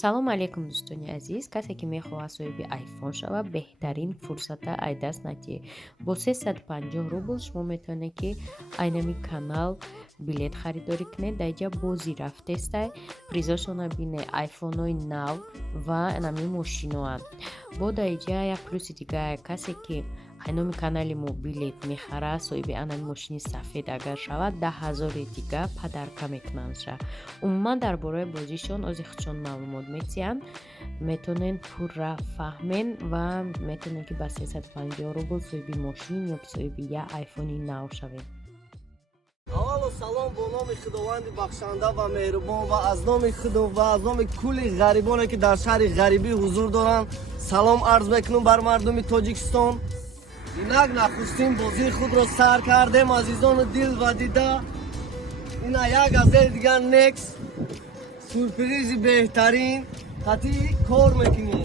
салом алейкум дӯстони азиз. касе ки мехоҳад соҳиби iPhone шавад, беҳтарин фурсата ай даст натие. Бо 350 рубл шумо метавонед ки айнами канал билет харидорӣ кунед. дар инҷа бози рафтестай призошона бине айфонои нав ва нами мошиноанд. бо дар инҷа як плюси дигаа, касе ки айноми канали мо билет мехарад, соҳиби анами мошини сафед агар шавад, 10,000 дига падарка метавонанд шавад. умуман дар бораи бозишон озихчон маълумот метиҳанд, метавонед пурра фаҳмен ва метавонед ки ба 350 рубл соҳиби мошин ё соҳиби як айфони нав шавед. аввалу салом бо номи худованди бахшанда ва меҳрубон ва аз номи худо ва аз номи кулли ғарибоне ки дар шаҳри ғарибӣ ҳузур доранд салом арз мекунам бар мардуми Тоҷикистон. инак нахустин бозии худро сар кардем азизони дил ва дида. ина як газели дигар Next сюрпризи беҳтарин қатъи кор мекунӣ,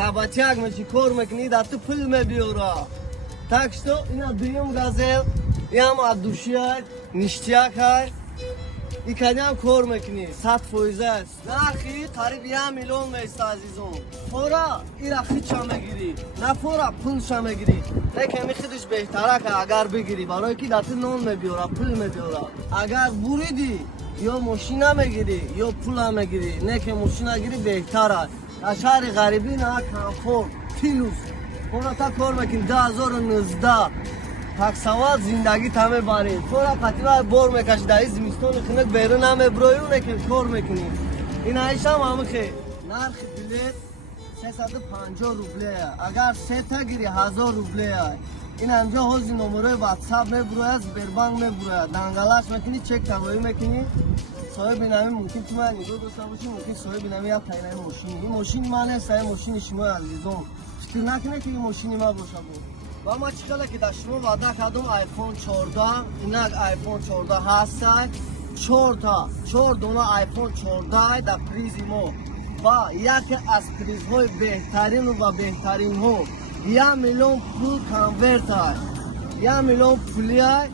работяг мечи кор мекунӣ, дар ту пул мебиёра. так что ина дуюм газел ям аз душияй ништияк ҳай и кадям кор мекунӣ 100% аст. нархи қариб 1 миллион места азизон. фора ира хича мегирӣ, на фора пулша мегирӣ. некеми худиш беҳтарака агар бигирӣ, барое ки дар ту нон мебиёра, пул мебиёра. агар буридӣ ё мошина мегирӣ ё пула мегирӣ, неке мошина гирӣ беҳтар аст. дар шаҳри ғарибӣ на комфорт плюс фора та кор мекунӣ 2019 таксават зиндагӣ та мебарӣ. фора қатиба бор мекашӣ дар зимистони хунук берун намебироӣ, неке кор мекунӣ. инаишам ҳамихе нархи билет 350 рублея, агар сета гирӣ 1000 рублея. ин анҷо ҳози номерои WhatsApp мебурояд, Сбербанк мебурояд, дангалаш мекунӣ, чек тавоӣ мекунӣ. соҳиби нами мумкин тума нигоҳ дошта бошӣ, мумкин соҳиби нами як тайнаи мошини. ин мошини ман нест, ин мошини шумо азизон. фикр накунед ки ин мошини ман бошад. ва ман чӣ қадр ки дар шумо ваъда кардам iPhone 14, инак iPhone 14 ҳастад. 4 дона iPhone 14 дар призи мо ва яке аз призҳои беҳтарину ва беҳтаринҳо 1 миллион пул конверт аст. 1 миллион пулиай.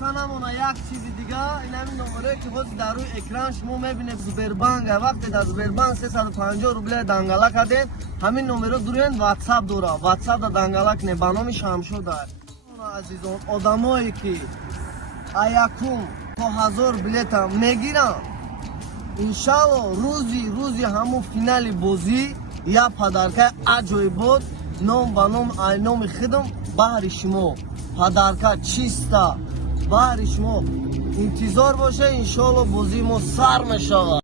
ва намона як чизи дига, ин ҳамин номерое ки ҳозир дар рӯи экран шумо мебинед Сбербанк. вақте дар Сбербанк 350 рублея дангала кардем, ҳамин номеро дуроянд WhatsApp дорам. WhatsApp да дангала кунед ба номи Шамшуд аст. азизон, одамое ки аякум то 1000 билета мегиранд, иншалло рӯзи ҳамун финали бозӣ як падарка аҷоибот ном ба ном номи худам баҳри шумо. падарка чиста баҳри шумо. интизор боша, иншалло бозии мо сар мешавад.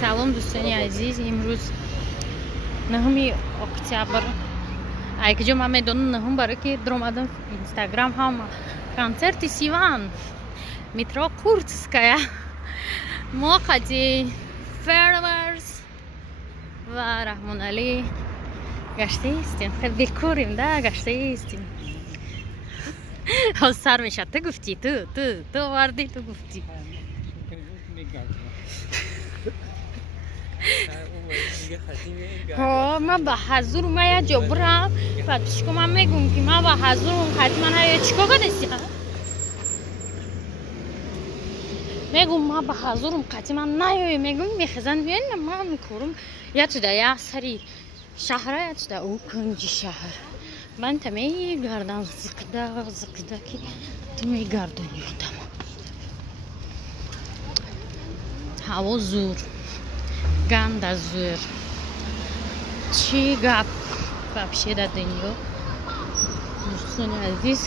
салом дӯстони азиз, имрӯз 9 октябр. айкиҷо ман медонам 9 барои ки дромадам инстаграм ҳам концерти Сиван метро Куртская моқати фермерс ва Раҳмоналӣ гаштаистем. хеле бекорим да, гаштаистем. ҳоз сар мешад. ту гуфтӣ, ту варди, ту гуфтӣ. ман ба ҳазур ма як ҷо бурам, баъд пишко ман мегӯм ки ман ба ҳазурум қатъи ман ё чӣ кор кардеси? мегӯм ман ба ҳазурум қатъи ман наёе, мегӯм мехезан биён ман мекорум як чида як сари шаҳра, як чида ӯ кунҷи шаҳр. ман та мегардам зиқда ки ту мегардони одама. ҳаво зур, ганда зур. чӣ гап вообще дар дунё? дӯстони азиз,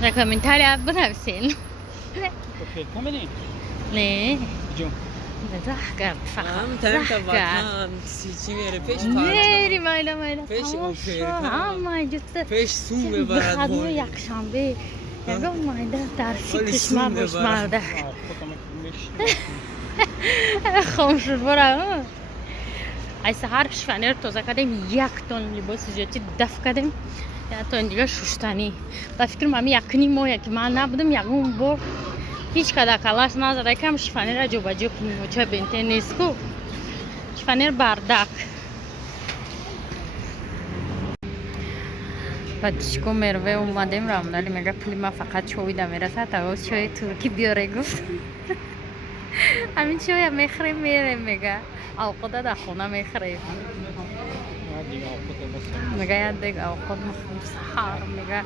дар комментария бинависен. не захгард фақат мери майда ҳамаи ҷуста бихадмои якшанбе ягон майда дар фикриш мабош марда. хом шуд бора. ай саҳар шифонер тоза кардем, як тон либоси зиёти даф кардем, як тон дига шуштанӣ. ба фикрам ҳамин якни моҳе ки ман набудам, ягон бор ҳеҷ қадар калаш назада кам шифонера ҷобаҷо кунем. ча бентен нест ку шифонер бардак. Батюшко Мерве اومدیم رامنالی میگه پلی من فقط چویدم میرسه تا چای ترکی بیاره گفت همین چای میخریم میریم میگه اوقات در خونه میخریم میگه یاد دیگه اوقات میخریم سحر میگه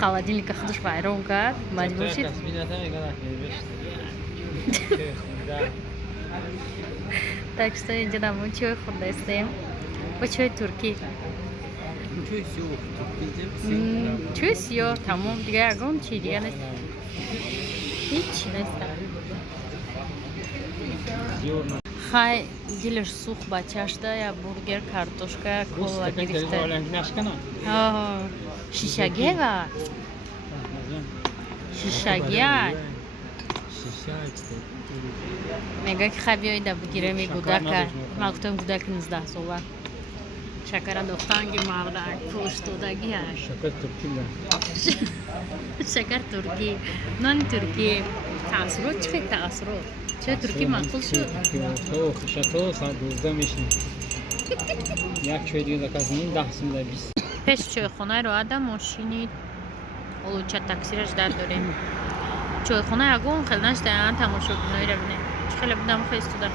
خالدینی که خودش بیرون کرد مجبور شد تاکستا اینجا نمون چای خورده استیم با چای ترکی چای سیاه تمام دیگه اگرم چی دیگه نیست هیچ نیست خای دلش سوخ بچهش ده یا برگر کارتوشکا کولا گرفته شیشگی و شیشگی میگه که خواهی بیایی ده بگیره می گودک ما گفتم گودک 19 ساله شکر دختانگی مردک پوشتودگی هست شکر ترکی نان ترکی تاثرات چه فکر تاثرات چه ترکی معقول شد شتو ساعت 12 میشنیم یک چای دیگه دکازنیم 10 سیم 20 پیش چای خونه رو آدم ماشینی اولوچه تاکسیرش در داریم چای خونه اگه خیلی نشده هم تماشا کنایی رو بینه خیلی بودم خیستوده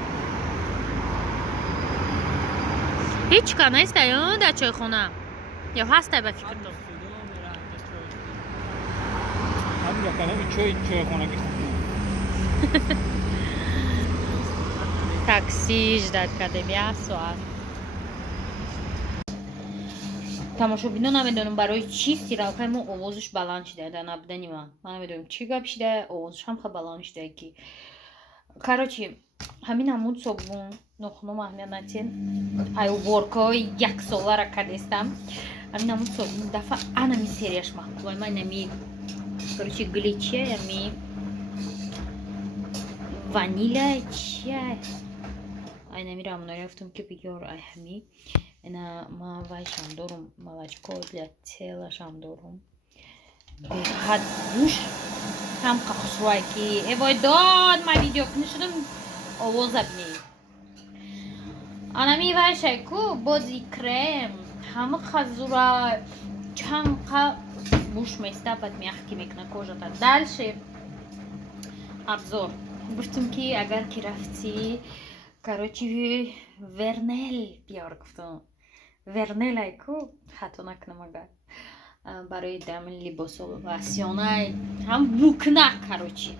هیچ که نیسته یا در چای خونه یا هسته به فکر تو همین کنه چای خونه گفتیم تاکسیش داد کدمی سوال تماشا بینو نمیدونم برای چی سیرالکای ما آوازش بلند شده در نبودنی من نمیدونم چی گپ شده آوازش هم خیلی بلند شده کی کاروچی همین همون صبحون نخونم اهمیتین ای ورکای یک ساله را کردستم همین همون صبحون دفعه انمی سریش محبوبای من نمی کاروچی گلیچیه یمی وانیلا چیه ای نمی راموناری رفتم که بگیار ای همی اینا ما وایشم دارم молочко для тела شم دارم حد دوش هم قخشوای کی وای داد ما ویدیو کنی شدم آواز بینی انا می وایشه کو بازی کرم همه خزورا چند بوش میسته بعد میخکی میکنه کجاتا دالشه ابزار گفتم که اگر که رفتی کاروچی ورنل بیار گفتم ورنل ای کو حتی نکنم اگر برای دامن لباس و سیانه هم بوکنک کاروچی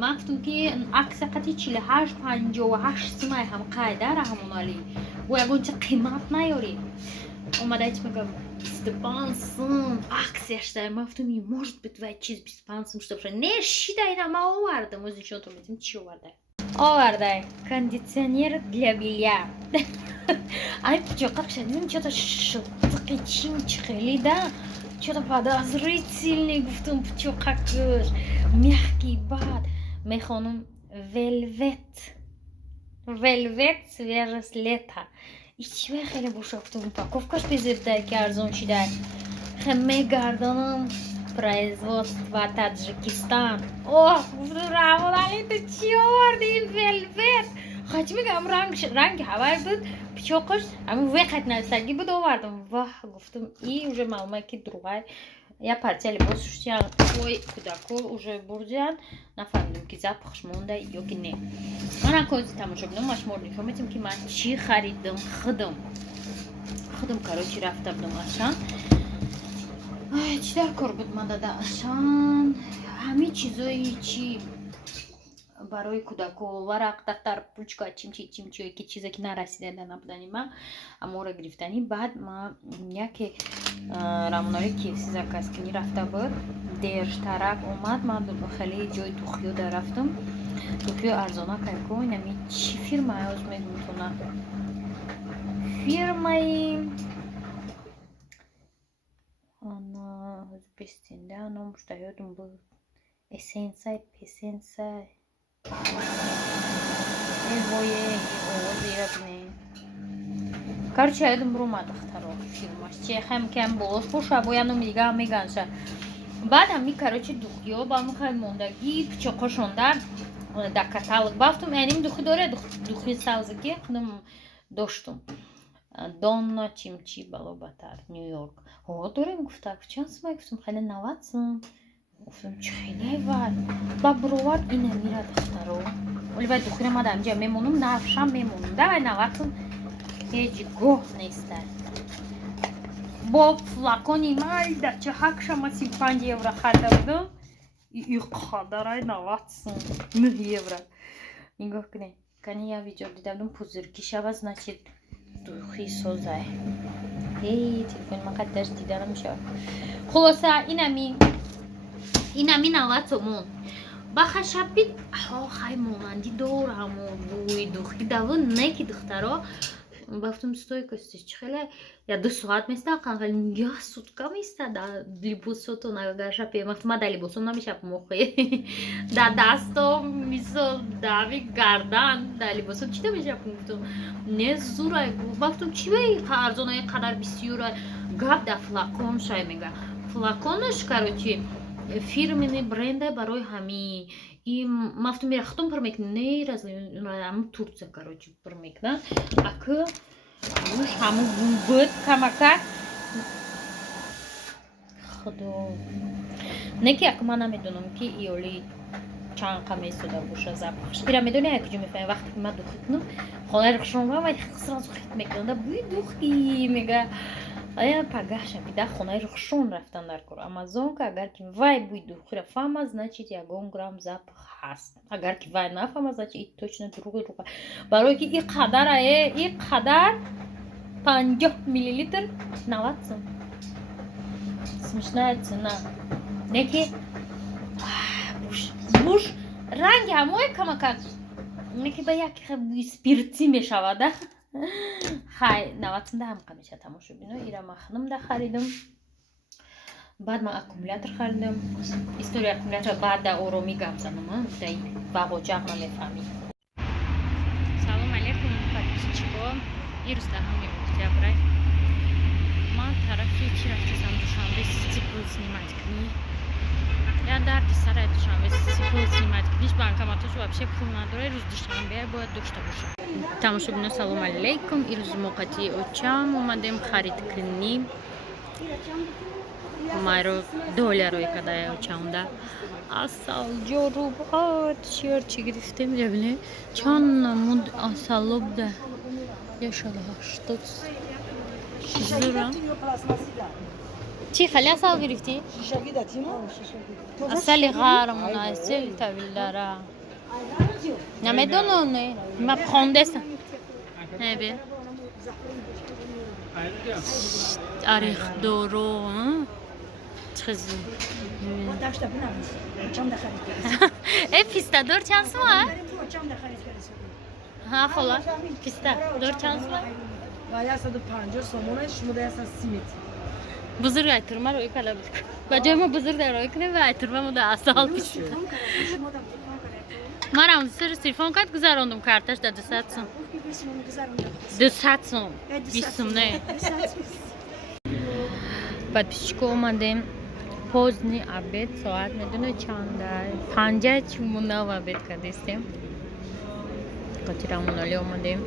من گفتم که عکس قطعی 48 58 سیمه هم قاعده را همونالی و اگه چه قیمت نیاری اومده ایچ میگم 25 سم عکسش داره من گفتم این может быть و چیز 25 سم شده باشه نه شیده اینا ما آوردم از اینشون تو میدیم چی آورده кондиционер для белья ай пчёлка шедим что-то шутки чимчи خیلی да что-то подозрительный گفتم пчёлка куш мягкий бад میخوانم ولوت свежее с лета ایچ خیلی بوش گفتم упаковкаш بزرده که ارزون شده خمه گردانم производство Таджикистан. Ох, Рамонали, ты черный вельвет. Хочу میگم رنگ هوای بود پیچوکش اما وقت نستگی بود آوردم واه گفتم این уже معلومه که دروغه یا پرچه لباس شدیان اوی کودکو уже بردیان نفهمیدم که запахش مونده یا که نه من کوزی تماشا بودم مشمور نفهمیدم که من چی خریدم خودم کاروچی رفته بودم اشان چی در کار بود من داده اشان همه چیزایی چی برای کودکو ورق دفتر پوچکا چیمچی که چیزی که نرسیده نبودنی من اما را گرفتنی بعد ما یکی راموناری کیفسی زکاس کنی رفته بود درش طرف اومد من خیلی جای توخیو در رفتم توخیو ارزانا که نمی چی فیرمای از میگم فیرمای она Özbekistan'da она муштаёдум был эссенсай вое озирабне короче я думаю рома дохтаро фирмаш че хам кам болош поша бояну меганша بعد هم короче духё ба мухай мондаги пичоқошонда да каталог бафтум яним духи доре духи савзаки худам доштум донна чимчи балобатар нью-йорк داریم گفتم چند سمه گفتم خیلی 90 سم گفتم چه خیلی var با بروار اینه میره دخترو ولی باید دختر ما دمجا میمونم نفشم میمونم ده 90 سم هیچ گوه نیسته با فلاکونی مال در چه حق شما 35 یورو خریده بودم این قدره 90 سم 9 یورو نگاه کنه کنی یا ویدیو دیدم بزرگی شب از نچید دوخی سوزه هی تلفن ما قدرش دیدارم میشه خلاصه اینمی 90 سمون با خشبید خیلی مانندی دارم بوی دوخی دوون نه که دخترها بافتم стойкости چخله я 2 ساعت میسته قنقل я сутка میسته در لباساتو نگرشه پیمخت ما در لباسم نمیشه موخی در دستم میسو داوی گردن در لباسم چی نمیشه پونکتو نه زورای بافتم چی بایی ارزانه قدر 20 یورو گاب در فلاکون شای میگه فلاکونش короче фирменный бренде барои ҳами и мафтум мирахтум пурмекне разлам турция короче пурмекна аку уш ҳаму буд камака худо неки аку ман намедонам ки иёли чанд камесода боша запахш ира медони якҷо мефаҳем вақте ки ман духӣ кунам хонаи рӯшнова вай сразу хит мекунам буи духӣ мега ая пагаша бида хонаи рӯшн рафтан дар кор амазон ка агар ки вай буи духӣ рафаҳмад значит 1 грамм запах ҳаст агар ки вай нафаҳмад значит и точно дурӯғи рӯға барое ки и қадар и қадар 50 миллилитр 90 сом смешная цена неки буш ранги ҳамои камака неки ба як спирти мешавада хай 90 сом да ҳам камеша тамошобино ира махнум да харидам баъд ман аккумулятор харидам история аккумулятор баъд да ороми гап занам да вағоҷақ намефаҳми салом алейкум подписчико ирӯз да 2 октябра ман тарафи чӣ рафтазам душанбе стипл снимать кунӣ я дарди сараи душанбе стипл снимать куниш банкоматош вообще пул надорад рӯз душанбе бояд дошта бошад тамошобино салом алейкум ирӯз моқати очам омадем харид кунӣ маро долларои кадаи очамда асал ҷорубат чиёрчи гирифтем ҷабине чанд намуд асалобда 180 чизура چی خیلی اصل گرفتی؟ اصلی غارمون اصلی تابیلداره نمیدونم نه ما پخوندستم نه بیا آریخ دورو چخزی ای پیستا دور چند سوه؟ ها خلا پیستا دور چند سوه؟ باید 150 سومونه شما ده 30 متر بزرگ ایترما روی کلا بود با جای ما بزرگ در روی کنیم و ایترما ما در اصال پیش ما رام سر تلفن کرد گذراندم کارتش در 200 سوم 200 سوم 20 سوم نه بعد پیشکو اومدیم پوزنی عبید ساعت میدونه چنده 5 چمونه و عبید کردیم قطیرمون علی اومدیم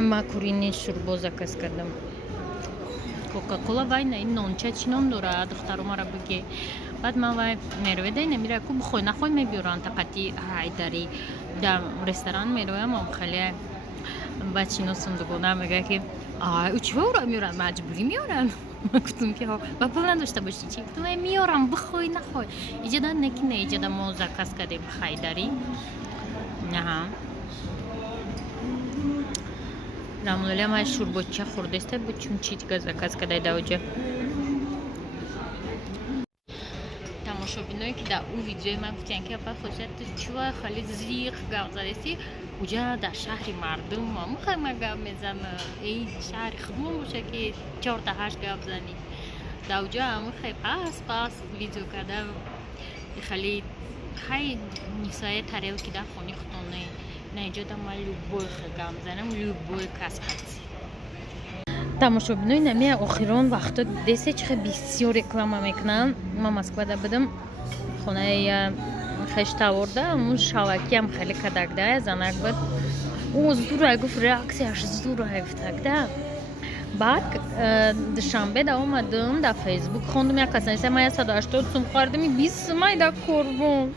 ما کورینی شوربا زکاز کردم کوکاکولا وای نه این نونچه چی نام داره دخترو ما را بگی بعد من وای میرویده نمیره کو بخوای نخوای میبیارن تقتی هایداری در رستوران میرویم هم خیلی بچینو صندوقونه میگه که او چی رو میارن مجبوری میارن گفتم که ها با پول نداشته باشی چی گفتم میارم بخوای نخوای ایجادا نکی نه ایجادا ما زکاز کردیم هایداری نه رامولیا ما شورباچه خوردسته بود چون چی دیگه زکاز کردای داوجه تماشابینایی که در اون ویدیوی من گفتن که با خوشت چوه خالی زیخ گپ زدستی اونجا در شهر مردم ما میخوایم گپ میزنه این شهر خودمون باشه که 4 تا 8 گپ زنیم در اونجا همون خیلی پس ویدیو کردم خیلی نیسای تریو که در خونی خودمونه نه اینجا ما любой خگام زنم любой کس هستی тамошобинои нами охирон вақто десе чихе бисёр реклама мекунам ма москвада будам хонаи хештаворда мун шавакиам хеле кадагда занак буд او زور گفت реакцияш زور так да بعد دوشنبه دا اومدم در فیسبوک خوندم یک کسی من 180 سوم خریدم 20 سوم دا قربون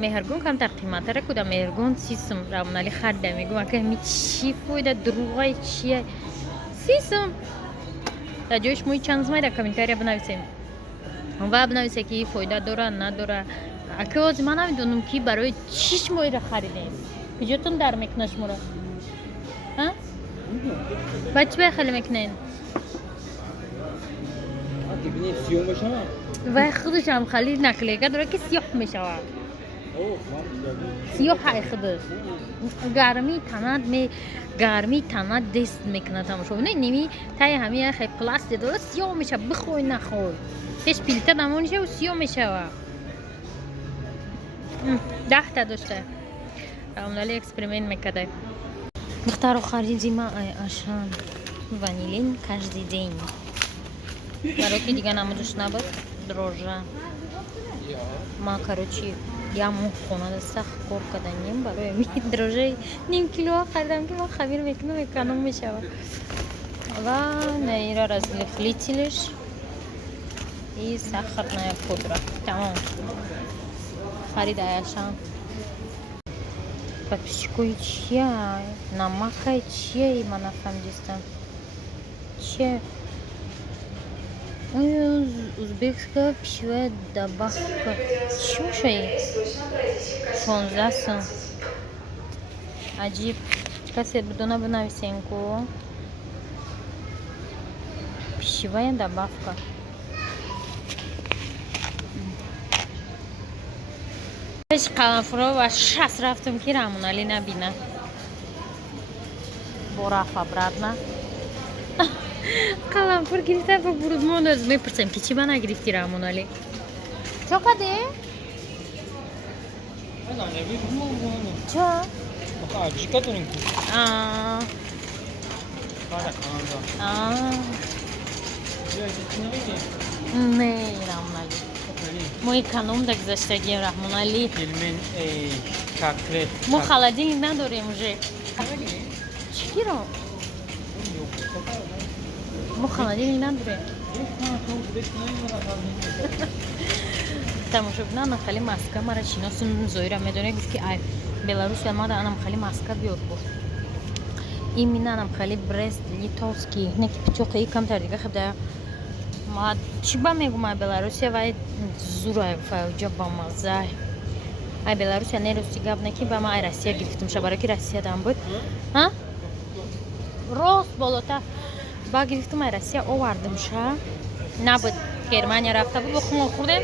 مهرگون کم تر قیمت را کدام مهرگون 30 سوم رامنالی خریدم میگم که می چی فایده دروغای چیه 30 سوم در جایش موی چند سوم در کامنتاریا بنویسیم و بنویسه که فایده داره نداره اگه از من نمیدونم که برای چیش موی را خریدیم کجاتون در میکنش مرا ها بچه به خیلی میکنین ببینید سیاه بشه و خودش هم خیلی نکله که داره که سیاه میشه سیاه های خودش گرمی تنت دست میکنه تماشا نه نیمی تای همه خیلی پلاستیک داره سیاه میشه بخوای نخوای پیش پیلته نمونشه و سیاه میشه 10 تا داشته رامنالی اکسپریمنت میکرده مختار خریدیم عشان ванилин каждый день برای که دیگه نمودش نبود дрожжа ما короче я مو خونه سخت کار کردنیم برای می дрожжа نیم کیلو خریدم که ما خمیر میکنم اکانوم میشه و نیره разрыхлитель и сахарная пудра تمام خرید عشان подписчикуй чай намакай чай mana фамдистан че узбекская пищевая добавка слушай 16 сом عجیب کسی بدونه بنویسین کو пищевая добавка پیش قلمفرو و 60 رفتم که رامنالی نبینه برا خبرت نه قلمفر گرفته و برود ما از میپرسیم که چی با نگرفتی رامنالی چه کده؟ چه؟ چیکار داریم که؟ نه رامنالی ما اکانوم در گذشتگی رحمانالی فیلمین کاکلت ما خالدین نداریم уже چی رو؟ ما خالدین نداریم تماشا بنا خالی ماسکا مرا شناسون زویرا میدونه گفت که ای بلاروس ما دا انم خالی ماسکا بیار بود این مینانم خالی برست لیتوفسکی نه که پیچوقی کم تر دیگه خب ما چی با میگم بلاروسیا وای زورای فوجا با مزه ای بلاروسیا نه روسی گاب نکی با ما ای روسیا گرفتم شباره که روسیا دام بود ها روز بالاتر با گرفتم ای روسیا آوردم شا نبود گرمانیا رفته بود خمون خوردیم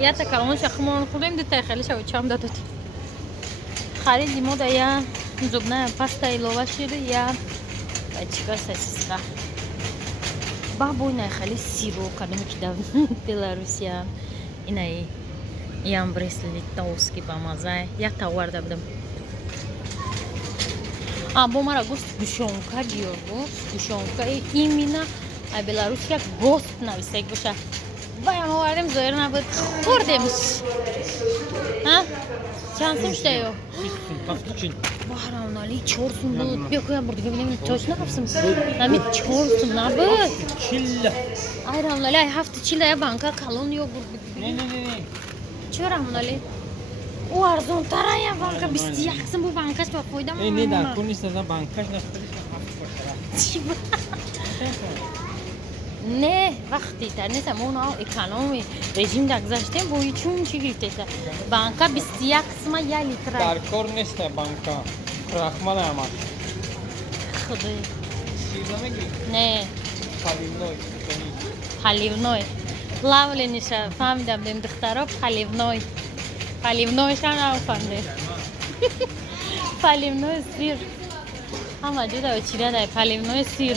یا تا کلمون خمون خوردیم دو تا خیلی شو چام داد خریدیم و یا زبنه پاستا ایلووا شده یا چیکار ساسیسکا بابونا خالی سیرو کردم که در بلاروسیا اینایی یام برسل لیتوفسکی با مزه یک تا آورده بودم با مرا گوشت گوشونکا بیار گوشت گوشونکا ایمینا بلاروسیا گوشت نویسته باشه بایم آوردیم زایر نبود خوردیمش ها چند سوم شده یو Rامنالی 4 سوم بود بیا که برد ببینیم توش نقصم نمی 4 سوم نبود چیل ای رامنالی 7 چیل یا بانکا کالون یو برد نه چه رامنالی او ارزون تره یا بانکا 21 سوم بود بانکاش با فایده نه در کل نیست از بانکاش چی بود نه وقتی تا نیستم اون اکانومی رژیم در گذاشتیم بوی چون چی گرفته بانکا 21 سوم یا لیتر در کار نیست بانکا رحمان احمد خدای چیزا میگی نه پالیونوی پالیونوی لاولی نیشه فهمیدم دیم دخترها پالیونویش هم نفهمیدم پالیونوی سیر همه جدا و چیره دای پالیونوی سیر